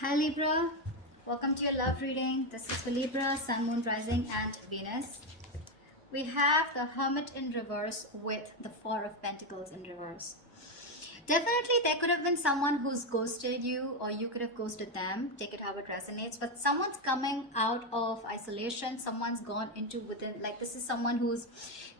Hi Libra, welcome to your love reading. This is for Libra, Sun, Moon, Rising, and Venus. We have the Hermit in reverse with the Four of Pentacles in reverse. Definitely, there could have been someone who's ghosted you, or you could have ghosted them. Take it how it resonates. But someone's coming out of isolation. Someone's gone into within, like this is someone who's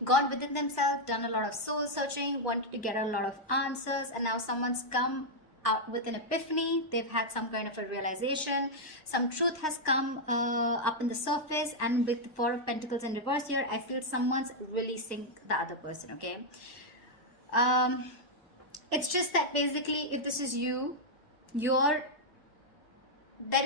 gone within themselves, done a lot of soul searching, wanted to get a lot of answers, and now someone's come out with an epiphany. They've had some kind of a realization. Some truth has come up in the surface, and with the Four of Pentacles in reverse here, I feel someone's releasing the other person. Okay. It's just that basically, if this is you, there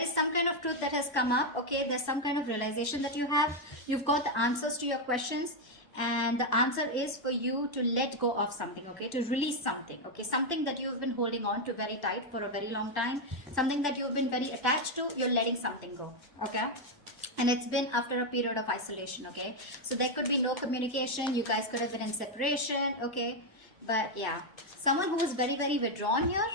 is some kind of truth that has come up. Okay, there's some kind of realization that you've got the answers to your questions, and the answer is for you to let go of something. Okay, to release something. Okay, something that you've been holding on to very tight for a very long time, something that you've been very attached to, you're letting something go. Okay, and it's been after a period of isolation. Okay, so there could be no communication. You guys could have been in separation. Okay, but yeah, someone who is very, very withdrawn here,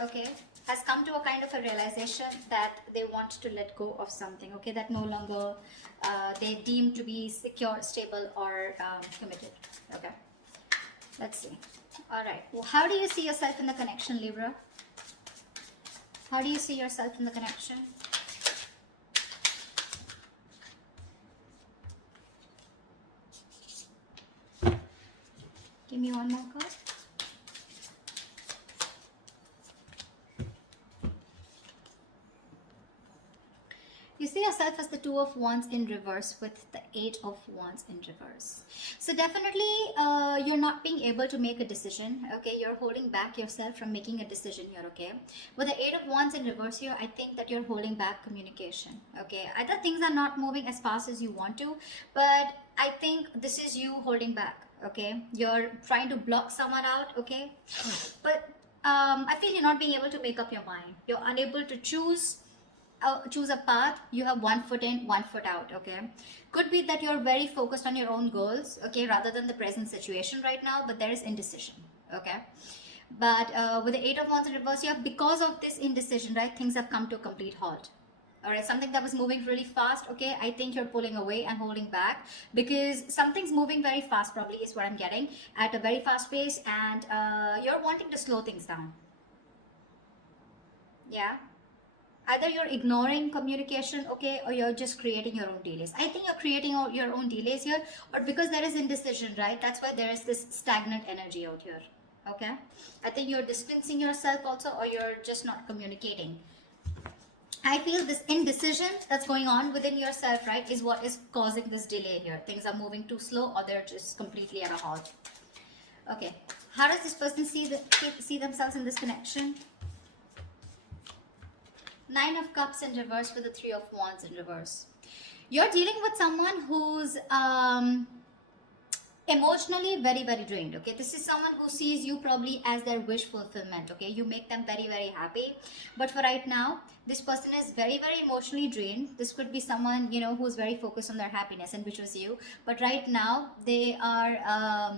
okay, has come to a kind of a realization that they want to let go of something. Okay, that no longer they deem to be secure, stable, or committed. Okay, let's see. All right, well, how do you see yourself in the connection, Libra? How do you see yourself in the connection? Give me one more card. You see yourself as the Two of Wands in reverse with the Eight of Wands in reverse. So definitely you're not being able to make a decision. Okay, you're holding back yourself from making a decision here. Okay, with the Eight of Wands in reverse here, I think that you're holding back communication. Okay, either things are not moving as fast as you want to, but I think this is you holding back. Okay, you're trying to block someone out. Okay, but I feel you're not being able to make up your mind. You're unable to choose a path. You have one foot in, one foot out. Okay, could be that you're very focused on your own goals, okay, rather than the present situation right now, but there is indecision. Okay, but with the Eight of Wands in reverse here, because of this indecision, right, things have come to a complete halt. All right, something that was moving really fast, okay, I think you're pulling away and holding back because something's moving very fast, probably is what I'm getting, at a very fast pace, and you're wanting to slow things down. Yeah, either you're ignoring communication, okay, or you're just creating your own delays. I think you're creating your own delays here, but because there is indecision, right, that's why there is this stagnant energy out here. Okay, I think you're distancing yourself also, or you're just not communicating. I feel this indecision that's going on within yourself, right, is what is causing this delay here. Things are moving too slow, or they're just completely at a halt. Okay, how does this person see themselves in this connection? Nine of Cups in reverse with the Three of Wands in reverse. You're dealing with someone who's emotionally very, very drained. Okay, this is someone who sees you probably as their wish fulfillment. Okay, you make them very, very happy, but for right now, this person is very, very emotionally drained. This could be someone, you know, who's very focused on their happiness, and which was you, but right now they are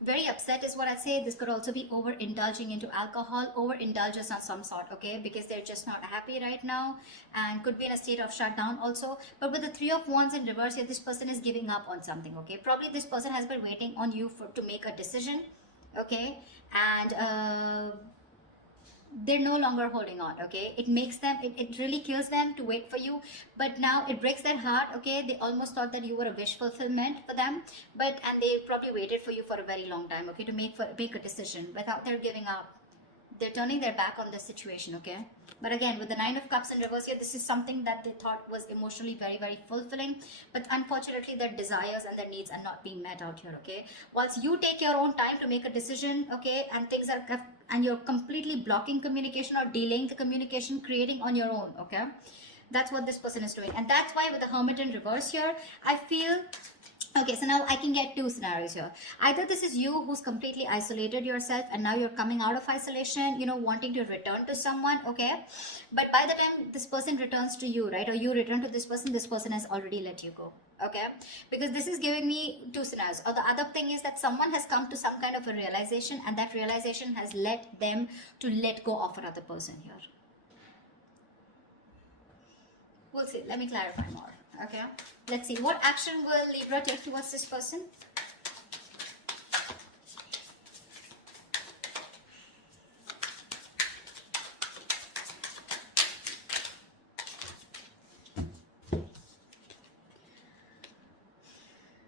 very upset is what I'd say. This could also be overindulging into alcohol, overindulgence of some sort, okay, because they're just not happy right now, and could be in a state of shutdown also. But with the Three of Wands in reverse here, this person is giving up on something. Okay, probably this person has been waiting on you to make a decision. Okay, and they're no longer holding on. Okay, it makes them, it really kills them to wait for you, but now it breaks their heart. Okay, they almost thought that you were a wish fulfillment for them, and they probably waited for you for a very long time, okay, to make a decision. Without their giving up, they're turning their back on the situation. Okay, but again, with the Nine of Cups in reverse here, this is something that they thought was emotionally very, very fulfilling, but unfortunately their desires and their needs are not being met out here. Okay, once you take your own time to make a decision, okay, and things are, and you're completely blocking communication or delaying the communication, creating on your own. Okay, that's what this person is doing, and that's why with the Hermit in reverse here, I feel, okay, so now I can get two scenarios here. Either this is you who's completely isolated yourself, and now you're coming out of isolation, you know, wanting to return to someone, okay, but by the time this person returns to you, right, or you return to this person has already let you go. Okay, because this is giving me two scenarios. Or the other thing is that someone has come to some kind of a realization, and that realization has led them to let go of another person here. We'll see. Let me clarify more. Okay. Let's see. What action will Libra take towards this person?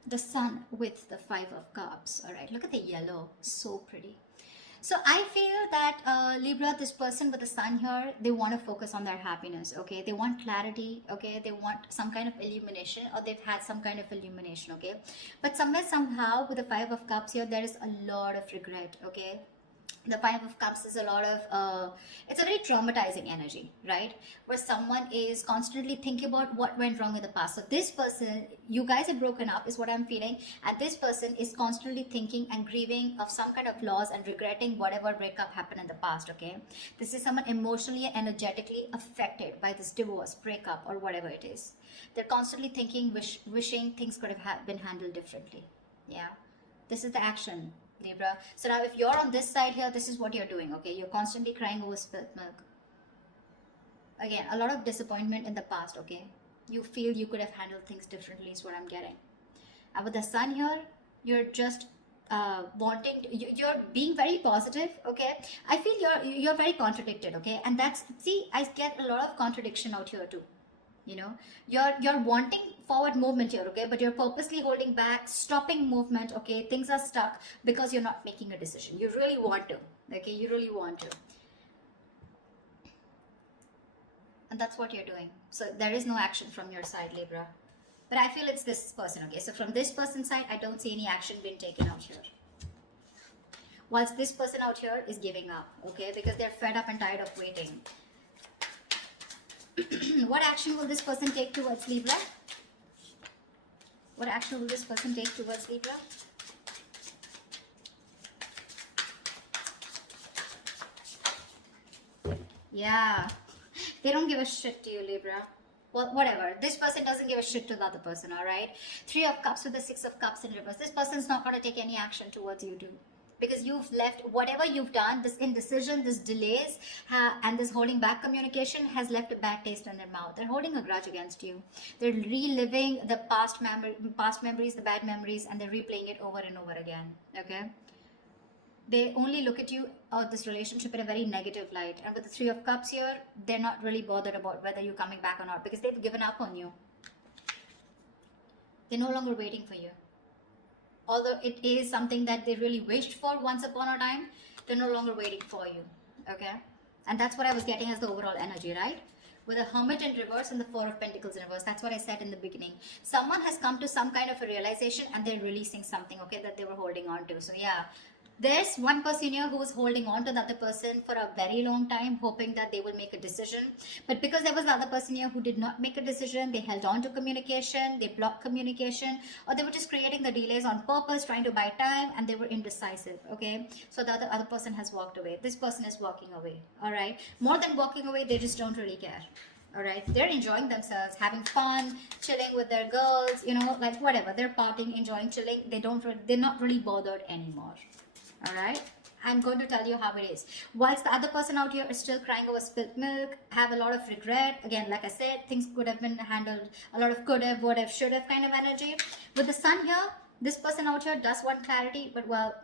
The Sun with the Five of Cups. All right. Look at the yellow. So pretty. So I feel that Libra, this person with the Sun here, they want to focus on their happiness, okay? They want clarity, okay? They want some kind of illumination, or they've had some kind of illumination, okay? But somewhere, somehow, with the Five of Cups here, there is a lot of regret, okay? The Five of Cups is a lot of it's a very traumatizing energy, right? Where someone is constantly thinking about what went wrong in the past. So this person, you guys are broken up is what I'm feeling, and this person is constantly thinking and grieving of some kind of loss and regretting whatever breakup happened in the past. Okay, this is someone emotionally and energetically affected by this divorce, breakup, or whatever it is. They're constantly thinking, wishing things could have been handled differently. Yeah, this is the action, Libra. So now if you're on this side here, this is what you're doing, okay? You're constantly crying over spilt milk. Again, a lot of disappointment in the past, okay? You feel you could have handled things differently is what I'm getting. And with the Sun here, you're just you're being very positive, okay? I feel you're very contradicted, okay? And that's, see, I get a lot of contradiction out here too. You know, you're wanting forward movement here, okay, but you're purposely holding back, stopping movement, okay? Things are stuck because you're not making a decision. You really want to, okay? You really want to, and that's what you're doing. So there is no action from your side, Libra, but I feel it's this person, okay? So from this person's side, I don't see any action being taken out here, whilst this person out here is giving up, okay, because they're fed up and tired of waiting. What action will this person take towards Libra? What action will this person take towards Libra? Yeah, they don't give a shit to you, Libra. Well, whatever. This person doesn't give a shit to the other person, all right? Three of Cups with the Six of Cups in reverse. This person's not going to take any action towards you too. Because you've left whatever you've done, this indecision, this delays, and this holding back communication has left a bad taste in their mouth. They're holding a grudge against you. They're reliving the past memories, the bad memories, and they're replaying it over and over again. Okay? They only look at you or this relationship in a very negative light. And with the Three of Cups here, they're not really bothered about whether you're coming back or not, because they've given up on you. They're no longer waiting for you. Although it is something that they really wished for once upon a time, they're no longer waiting for you, okay? And that's what I was getting as the overall energy, right? With a Hermit in reverse and the Four of Pentacles in reverse. That's what I said in the beginning. Someone has come to some kind of a realization and they're releasing something, okay, that they were holding on to. So yeah, there's one person here who was holding on to the other person for a very long time, hoping that they will make a decision. But because there was the other person here who did not make a decision, they held on to communication, they blocked communication, or they were just creating the delays on purpose, trying to buy time, and they were indecisive, okay? So the other person has walked away. This person is walking away, all right? More than walking away, they just don't really care. All right, they're enjoying themselves, having fun, chilling with their girls, you know, like whatever. They're partying, enjoying, chilling. They're not really bothered anymore. All right, I'm going to tell you how it is. Whilst the other person out here is still crying over spilt milk, have a lot of regret. Again, like I said, things could have been handled. A lot of could have, would have, should have kind of energy. With the Sun here, this person out here does want clarity, but well,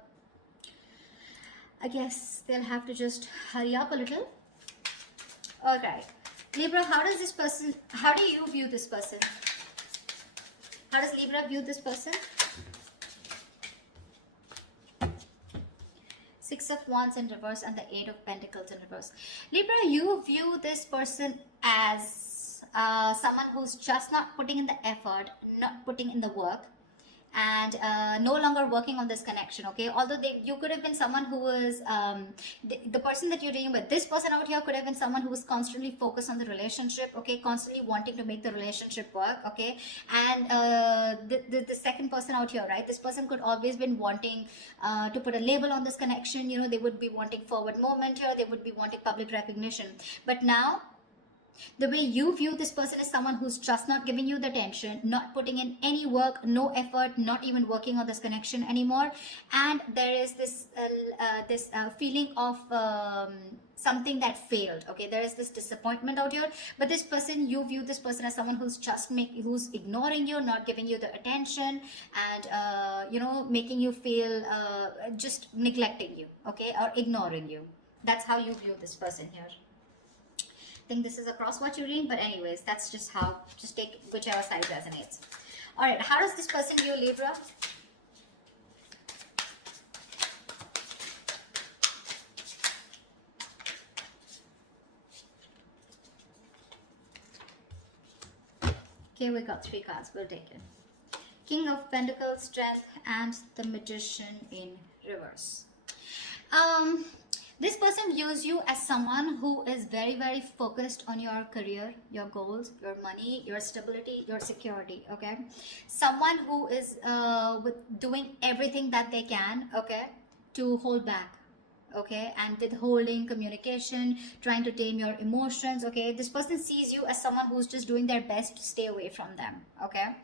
I guess they'll have to just hurry up a little. Okay, Libra, how do you view this person? How does Libra view this person? Six of Wands in reverse and the Eight of Pentacles in reverse. Libra, you view this person as someone who's just not putting in the effort, not putting in the work, and no longer working on this connection, okay? Although you could have been someone who was, the person that you're dealing with, this person out here could have been someone who was constantly focused on the relationship, okay? Constantly wanting to make the relationship work, okay? And the second person out here, right? This person could always been wanting to put a label on this connection, you know, they would be wanting forward movement here, they would be wanting public recognition. But now, The way you view this person is someone who's just not giving you the attention, not putting in any work, no effort, not even working on this connection anymore. And there is this feeling of something that failed. Okay, there is this disappointment out here. But this person, you view this person as someone who's who's ignoring you, not giving you the attention, and making you feel just neglecting you. Okay, or ignoring you. That's how you view this person here. I think this is a cross-watch reading, but anyways, that's just how, just take whichever side resonates. All right, how does this person view Libra? Okay, we got 3 cards, we'll take it. King of Pentacles, Strength, and the Magician in reverse. This person views you as someone who is very, very focused on your career, your goals, your money, your stability, your security, okay? Someone who is doing everything that they can, okay, to hold back, okay, and withholding communication, trying to tame your emotions, okay? This person sees you as someone who's just doing their best to stay away from them, okay?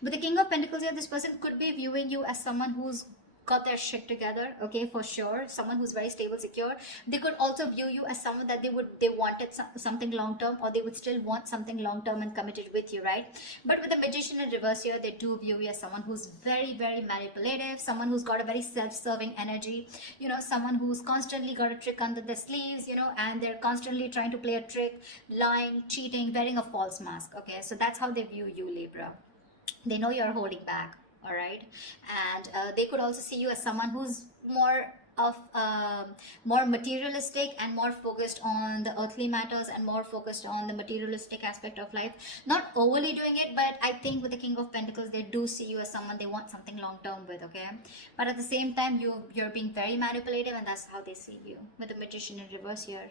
But the King of Pentacles here, this person could be viewing you as someone who's got their shit together, okay, for sure. Someone who's very stable, secure. They could also view you as someone that they wanted something long term, or they would still want something long term and committed with you, right? But with the Magician in reverse here, they do view you as someone who's very, very manipulative, someone who's got a very self-serving energy, someone who's constantly got a trick under their sleeves, and they're constantly trying to play a trick, lying, cheating, wearing a false mask, okay? So that's how they view you, Libra. They know you're holding back. All right, and they could also see you as someone who's more materialistic and more focused on the earthly matters and more focused on the materialistic aspect of life. Not overly doing it, but I think with the King of Pentacles, they do see you as someone they want something long term with, okay? But at the same time, you're being very manipulative, and that's how they see you. With the Magician in reverse here,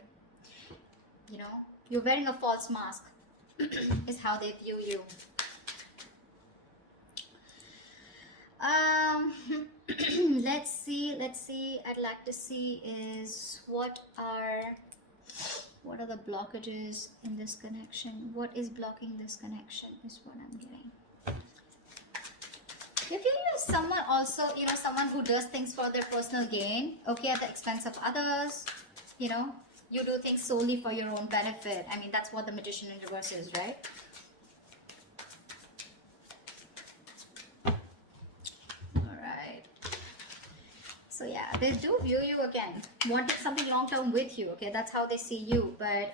you're wearing a false mask is how they view you. Let's see. I'd like to see is what are the blockages in this connection. What is blocking this connection is what I'm getting. If you use someone also, someone who does things for their personal gain, okay, at the expense of others, you do things solely for your own benefit. I mean, that's what the Magician in reverse is, right? So yeah, they do view you again, wanting something long term with you, okay? That's how they see you. But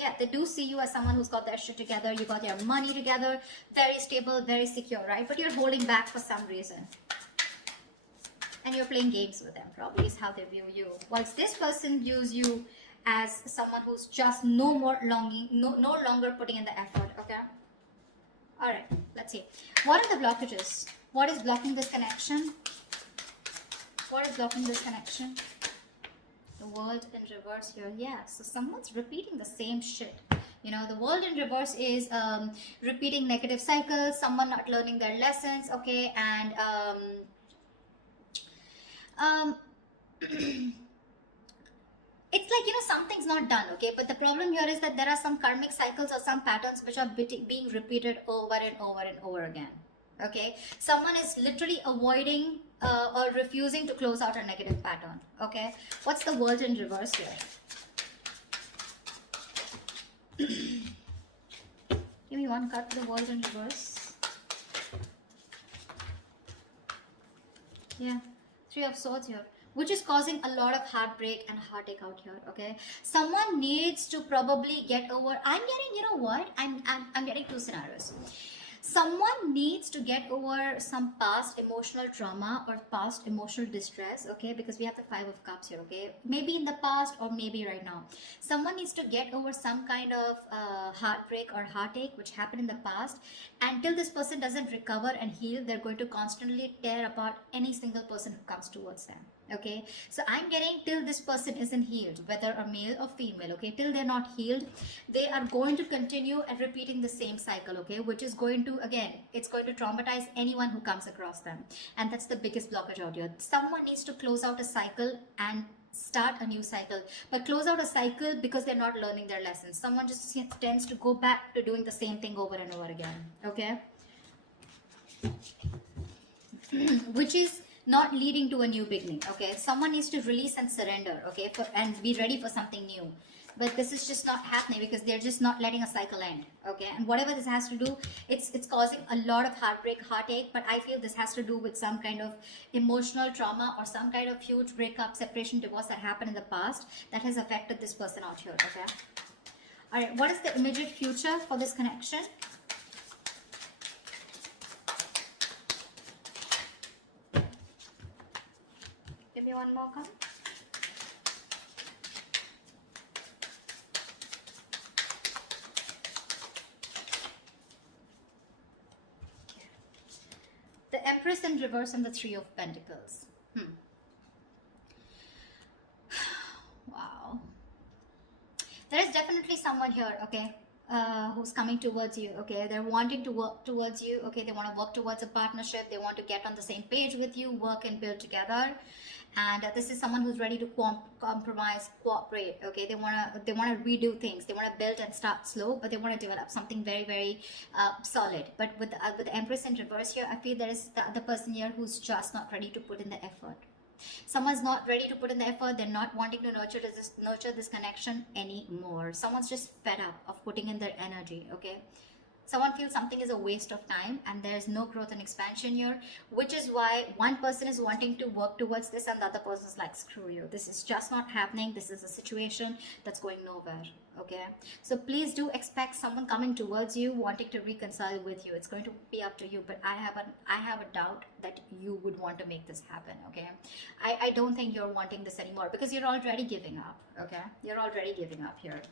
yeah, they do see you as someone who's got their shit together, you got your money together, very stable, very secure, right? But you're holding back for some reason. And you're playing games with them, probably is how they view you. Whilst this person views you as someone who's just no longer putting in the effort, okay? Alright, let's see. What are the blockages? What is blocking this connection? What is blocking this connection? The World in reverse here. Yeah, so someone's repeating the same shit. The World in reverse is repeating negative cycles, someone not learning their lessons, okay? And it's like, something's not done, okay? But the problem here is that there are some karmic cycles or some patterns which are being repeated over and over and over again. Okay, someone is literally avoiding or refusing to close out a negative pattern. Okay, what's the World in reverse here? Give me one card for the World in reverse. Yeah, 3 of Swords here, which is causing a lot of heartbreak and heartache out here. Okay, someone needs to probably get over. I'm getting, I'm getting 2 scenarios. Someone needs to get over some past emotional trauma or past emotional distress, okay? Because we have the 5 of Cups here, okay? Maybe in the past or maybe right now. Someone needs to get over some kind of heartbreak or heartache which happened in the past. Until this person doesn't recover and heal, they're going to constantly tear apart any single person who comes towards them. Okay, so I'm getting till this person isn't healed, whether a male or female, okay, till they're not healed, they are going to continue and repeating the same cycle, okay, which is going to, again, it's going to traumatize anyone who comes across them. And that's the biggest blockage out here. Someone needs to close out a cycle and start a new cycle, but close out a cycle because they're not learning their lessons. Someone just tends to go back to doing the same thing over and over again, okay? Which is not leading to a new beginning, okay? Someone needs to release and surrender, okay, and be ready for something new. But this is just not happening because they're just not letting a cycle end, okay? And whatever this has to do, it's causing a lot of heartbreak, heartache, but I feel this has to do with some kind of emotional trauma or some kind of huge breakup, separation, divorce that happened in the past that has affected this person out here, okay? All right, what is the immediate future for this connection? Give me one more card. The Empress in reverse and the Three of Pentacles. Wow. There is definitely someone here, okay, who's coming towards you, okay? They're wanting to work towards you, okay? They want to work towards a partnership. They want to get on the same page with you, work and build together. And this is someone who's ready to compromise, cooperate, okay? They want to redo things. They want to build and start slow, but they want to develop something very, very solid. But with the Empress in reverse here, I feel there is the other person here who's just not ready to put in the effort. Someone's not ready to put in the effort. They're not wanting to nurture this connection anymore. Someone's just fed up of putting in their energy, okay? Someone feels something is a waste of time and there's no growth and expansion here, which is why one person is wanting to work towards this and the other person is like, screw you. This is just not happening. This is a situation that's going nowhere, okay? So please do expect someone coming towards you, wanting to reconcile with you. It's going to be up to you, but I have a doubt that you would want to make this happen, okay? I don't think you're wanting this anymore because you're already giving up, okay? You're already giving up here.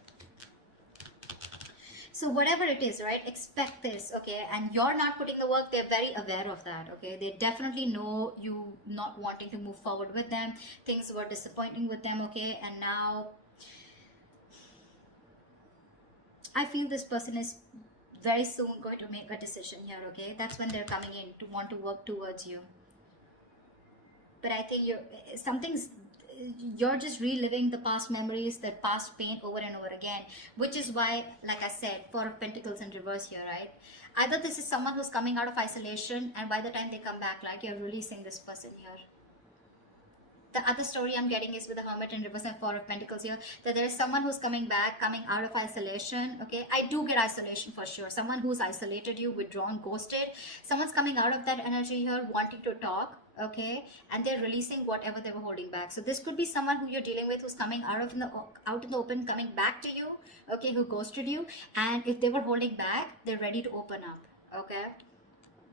So whatever it is, right, expect this, okay? And you're not putting the work. They're very aware of that, okay? They definitely know you not wanting to move forward with them. Things were disappointing with them, okay? And now I feel this person is very soon going to make a decision here, okay? That's when they're coming in to want to work towards you. But I think you're just reliving the past memories, the past pain over and over again, which is why, like I said, Four of Pentacles in reverse here, right? Either this is someone who's coming out of isolation and by the time they come back, like, you're releasing this person here. The other story I'm getting is with the Hermit in reverse and Four of Pentacles here, that there is someone who's coming back, coming out of isolation, okay? I do get isolation for sure. Someone who's isolated you, withdrawn, ghosted. Someone's coming out of that energy here, wanting to talk, okay? And they're releasing whatever they were holding back. So this could be someone who you're dealing with who's coming out in the open, coming back to you, okay? Who ghosted you. And if they were holding back, they're ready to open up, okay?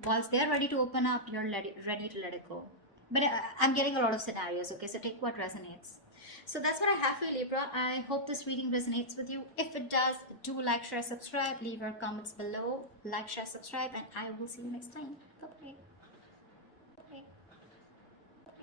Once they're ready to open up, you're ready to let it go. But I'm getting a lot of scenarios, okay? So take what resonates. So that's what I have for you, Libra. I hope this reading resonates with you. If it does, do like, share, subscribe. Leave your comments below. Like, share, subscribe. And I will see you next time. Bye-bye.